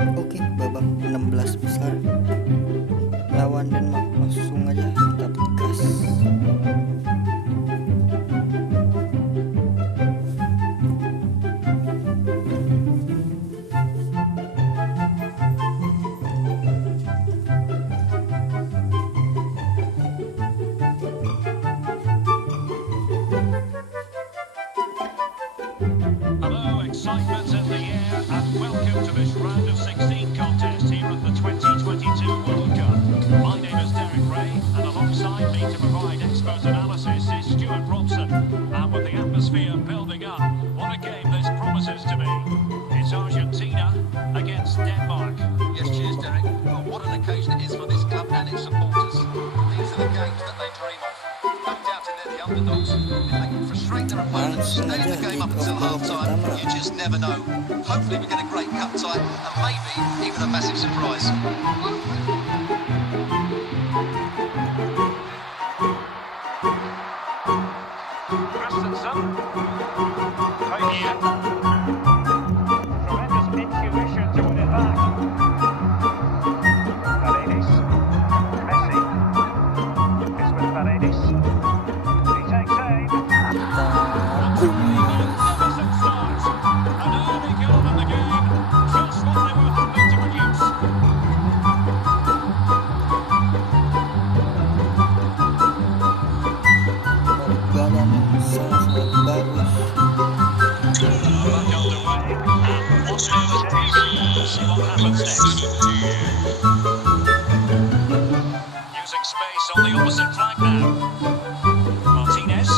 Oke, babak 16 besar lawan Denmark, langsung aja kita gas. Hello, excitement in the air, and welcome to this round of 16 contest here at the 2022 World Cup. My name is Derek Ray, and alongside me to provide expert analysis is Stuart Robson. And with the atmosphere building up, what a game this promises to be. It's Argentina against Denmark. Yes, cheers, Derek. Well, what an occasion it is for this club and its supporters. These are the games that they dream of. No doubt they're the underdogs. If they can frustrate their opponents, stay in the game up until half-time, you just never know. Hopefully we get a great cut time and maybe even a massive surprise. Christensen. Here. Tremendous intuition to win it back. Paredes. Messi. It's with Paredes. He takes aim. Magnificent start. An early goal in the game. Just what they were hoping to produce. Pertandingan sangat bagus. Back underway. And what's next? See what happens next. Using space on the opposite flank now. Martinez.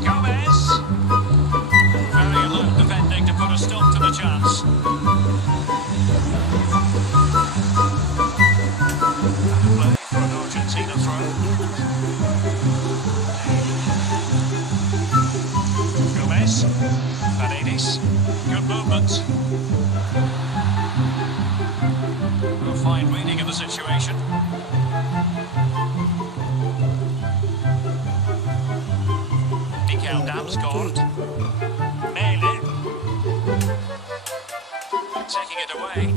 Gomez. Very alert defending to put a stop to the chance. Play for an Argentina throw. Gomez. Paredes. Good movement. A fine reading of the situation. Mikkel Damsgaard. Mele. Taking it away.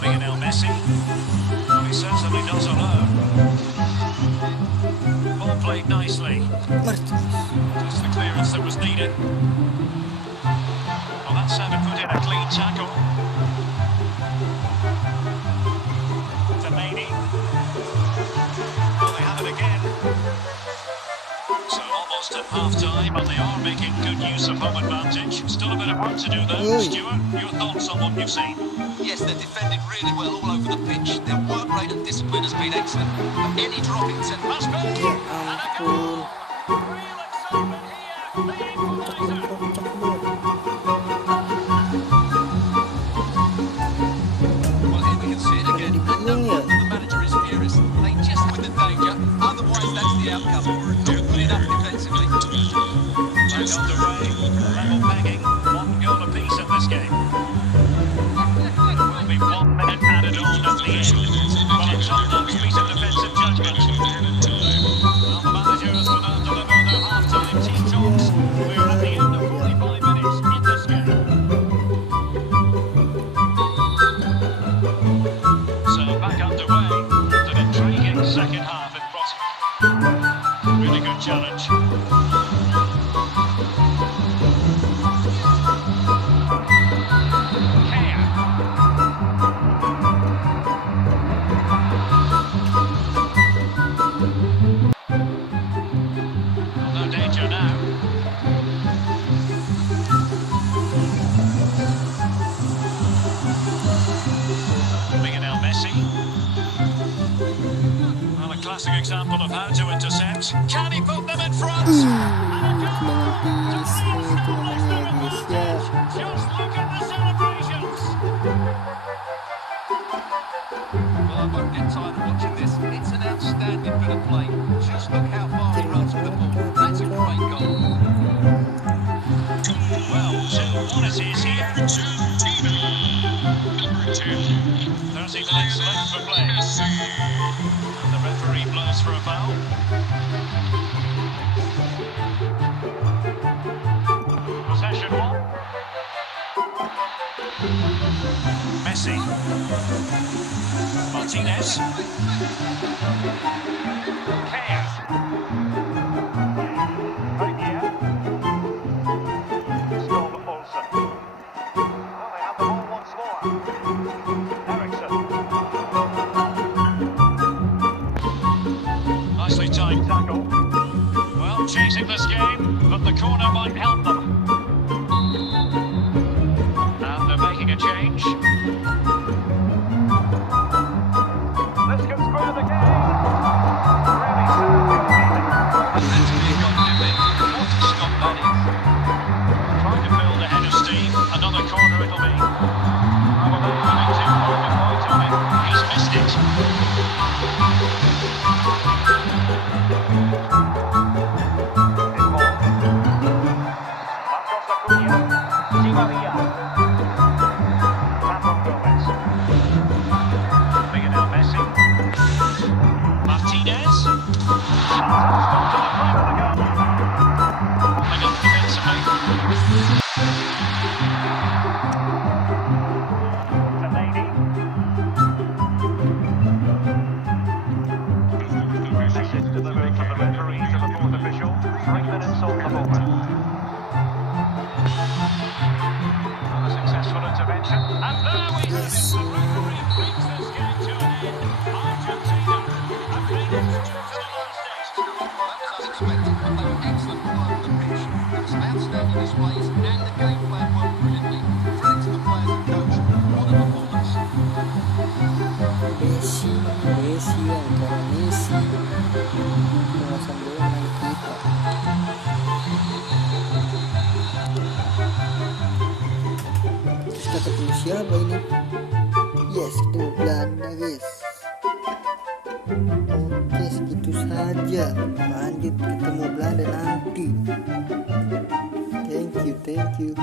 Lionel Messi. Well, he certainly does alone. Ball played nicely. Martinez. Just the clearance that was needed. Well, that's how to put in a clean tackle. Xiaomi. Well, they have it again. So almost at half-time, and they are making good use of home advantage. Still a bit of work to do though. Stuart, your thoughts on what you've seen? Yes, they're defending really well all over the pitch. Their work rate and discipline has been excellent. But any drop in tempo Must be! Ya And a goal! ampun. Real excitement here. The equaliser. Well, here we can see it again. And no wonder the manager is furious. They just win the danger. Otherwise, that's the outcome. Not good enough defensively. Back underway. Level pegging. One goal apiece in this game. Will be 1 minute added on at the end. But a top-notch piece of defensive judgment. Well, the managers will now deliver their half-time team talks. We're at the end of 45 minutes in this game. So back underway. And an intriguing second half in front. Really good challenge. No danger now. Lionel Messi. Well, a classic example of how to intercept. Can he put them in front? And a goal! Tendangan Pisang Messi itu namanya guys ya. Just look at the celebrations. Well, I won't get tired of watching this. It's an outstanding bit of play. Just look how far he runs with the ball. That's a great goal. Well, 2-1 it is here. 30 minutes left for play. And the referee blows for a foul. Was possession one. Messi. Martinez. Kaya. Layar. Storm Olsen. Well, they have the ball once more. Ericsson. Nicely timed tackle. Well, chasing this game, but the corner might help them. And they're making a change. This could square the game. Really That's been got to be. What a stop that is. trying to build ahead of steam. Another corner it'll be. Oh, well, they're running too far to point on it. He's missed it. Messi. Martinez. Stopped to the front of the goal. Holding up defensively. Tendangan. Message delivered from the referee to the fourth official. 3 minutes on the board. A successful intervention. And there we have it. The referee brings this game to an end. Argentina have made it through to the last stage. That was unexpected, but they were excellent work on the pitch. There were some outstanding displays, and the game plan worked brilliantly. Credit to the players and coach. What a performance. Messi antara Messi penguasaan bola main kita. Terus kata dulu siapa ini? Yes, itu Belanda guys. Oke, segitu saja. Lanjut ketemu Belanda nanti. Thank you.